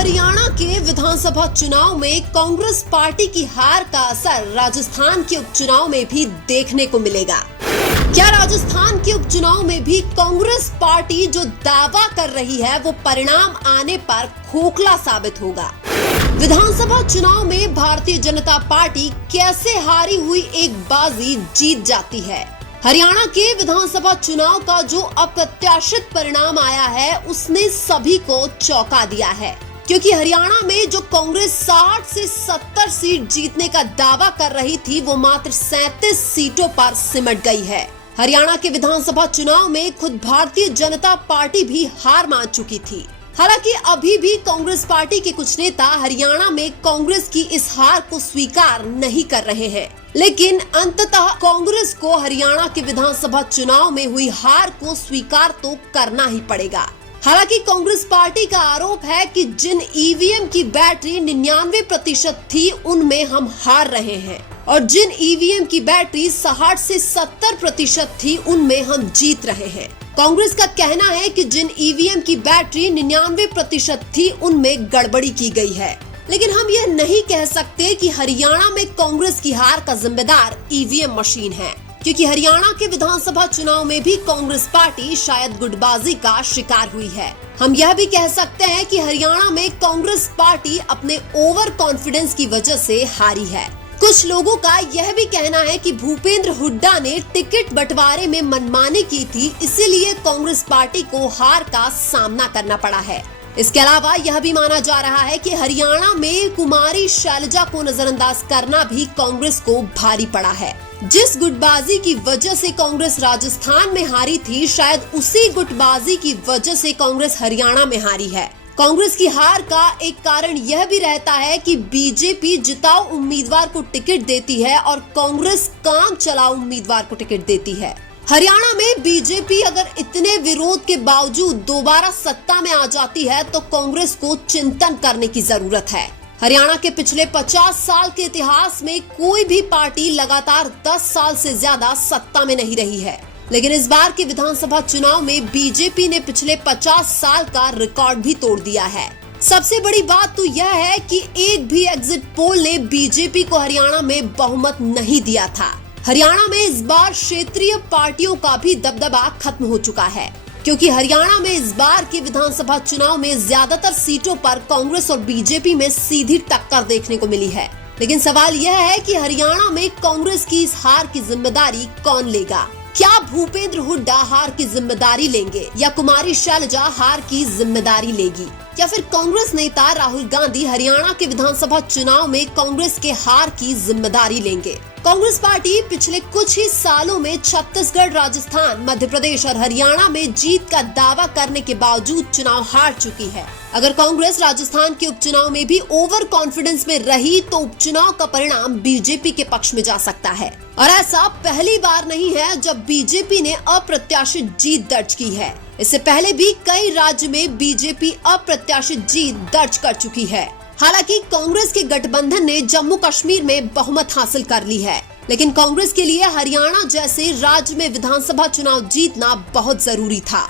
हरियाणा के विधानसभा चुनाव में कांग्रेस पार्टी की हार का असर राजस्थान के उपचुनाव में भी देखने को मिलेगा। क्या राजस्थान के उपचुनाव में भी कांग्रेस पार्टी जो दावा कर रही है वो परिणाम आने पर खोखला साबित होगा? विधानसभा चुनाव में भारतीय जनता पार्टी कैसे हारी हुई एक बाजी जीत जाती है? हरियाणा के विधानसभा चुनाव का जो अप्रत्याशित परिणाम आया है उसने सभी को चौंका दिया है, क्योंकि हरियाणा में जो कांग्रेस 60 से 70 सीट जीतने का दावा कर रही थी वो मात्र 37 सीटों पर सिमट गई है। हरियाणा के विधानसभा चुनाव में खुद भारतीय जनता पार्टी भी हार मान चुकी थी। हालांकि अभी भी कांग्रेस पार्टी के कुछ नेता हरियाणा में कांग्रेस की इस हार को स्वीकार नहीं कर रहे हैं, लेकिन अंततः कांग्रेस को हरियाणा के विधानसभा चुनाव में हुई हार को स्वीकार तो करना ही पड़ेगा। हालांकि कांग्रेस पार्टी का आरोप है कि जिन ईवीएम की बैटरी 99% थी उनमें हम हार रहे हैं, और जिन ईवीएम की बैटरी 60 से 70% थी उनमें हम जीत रहे हैं। कांग्रेस का कहना है कि जिन ईवीएम की बैटरी 99% थी उनमें गड़बड़ी की गई है, लेकिन हम यह नहीं कह सकते कि हरियाणा में कांग्रेस की हार का जिम्मेदार ईवीएम मशीन है, क्योंकि हरियाणा के विधानसभा चुनाव में भी कांग्रेस पार्टी शायद गुटबाजी का शिकार हुई है। हम यह भी कह सकते हैं कि हरियाणा में कांग्रेस पार्टी अपने ओवर कॉन्फिडेंस की वजह से हारी है। कुछ लोगों का यह भी कहना है कि भूपेंद्र हुड्डा ने टिकट बंटवारे में मनमानी की थी, इसीलिए कांग्रेस पार्टी को हार का सामना करना पड़ा है। इसके अलावा यह भी माना जा रहा है कि हरियाणा में कुमारी शैलजा को नजरअंदाज करना भी कांग्रेस को भारी पड़ा है। जिस गुटबाजी की वजह से कांग्रेस राजस्थान में हारी थी, शायद उसी गुटबाजी की वजह से कांग्रेस हरियाणा में हारी है। कांग्रेस की हार का एक कारण यह भी रहता है कि बीजेपी जिताऊ उम्मीदवार को टिकट देती है और कांग्रेस काम चलाऊ उम्मीदवार को टिकट देती है। हरियाणा में बीजेपी अगर इतने विरोध के बावजूद दोबारा सत्ता में आ जाती है तो कांग्रेस को चिंतन करने की जरूरत है। हरियाणा के पिछले 50 साल के इतिहास में कोई भी पार्टी लगातार 10 साल से ज्यादा सत्ता में नहीं रही है, लेकिन इस बार के विधानसभा चुनाव में बीजेपी ने पिछले 50 साल का रिकॉर्ड भी तोड़ दिया है। सबसे बड़ी बात तो यह है कि एक भी एग्जिट पोल ने बीजेपी को हरियाणा में बहुमत नहीं दिया था। हरियाणा में इस बार क्षेत्रीय पार्टियों का भी दबदबा खत्म हो चुका है, क्योंकि हरियाणा में इस बार के विधानसभा चुनाव में ज्यादातर सीटों पर कांग्रेस और बीजेपी में सीधी टक्कर देखने को मिली है। लेकिन सवाल यह है कि हरियाणा में कांग्रेस की इस हार की जिम्मेदारी कौन लेगा? क्या भूपेंद्र हुड्डा हार की जिम्मेदारी लेंगे, या कुमारी शैलजा हार की जिम्मेदारी लेगी, या फिर कांग्रेस नेता राहुल गांधी हरियाणा के विधानसभा चुनाव में कांग्रेस के हार की जिम्मेदारी लेंगे? कांग्रेस पार्टी पिछले कुछ ही सालों में छत्तीसगढ़, राजस्थान, मध्य प्रदेश और हरियाणा में जीत का दावा करने के बावजूद चुनाव हार चुकी है। अगर कांग्रेस राजस्थान के उपचुनाव में भी ओवर कॉन्फिडेंस में रही तो उपचुनाव का परिणाम बीजेपी के पक्ष में जा सकता है, और ऐसा पहली बार नहीं है जब बीजेपी ने अप्रत्याशित जीत दर्ज की है। इससे पहले भी कई राज्य में बीजेपी अप्रत्याशित जीत दर्ज कर चुकी है। हालांकि कांग्रेस के गठबंधन ने जम्मू कश्मीर में बहुमत हासिल कर ली है, लेकिन कांग्रेस के लिए हरियाणा जैसे राज्य में विधानसभा चुनाव जीतना बहुत जरूरी था।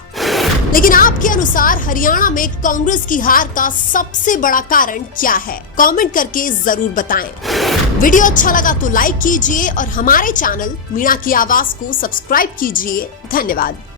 लेकिन आपके अनुसार हरियाणा में कांग्रेस की हार का सबसे बड़ा कारण क्या है? कमेंट करके जरूर बताएं। वीडियो अच्छा लगा तो लाइक कीजिए और हमारे चैनल मीणा की आवाज को सब्सक्राइब कीजिए। धन्यवाद।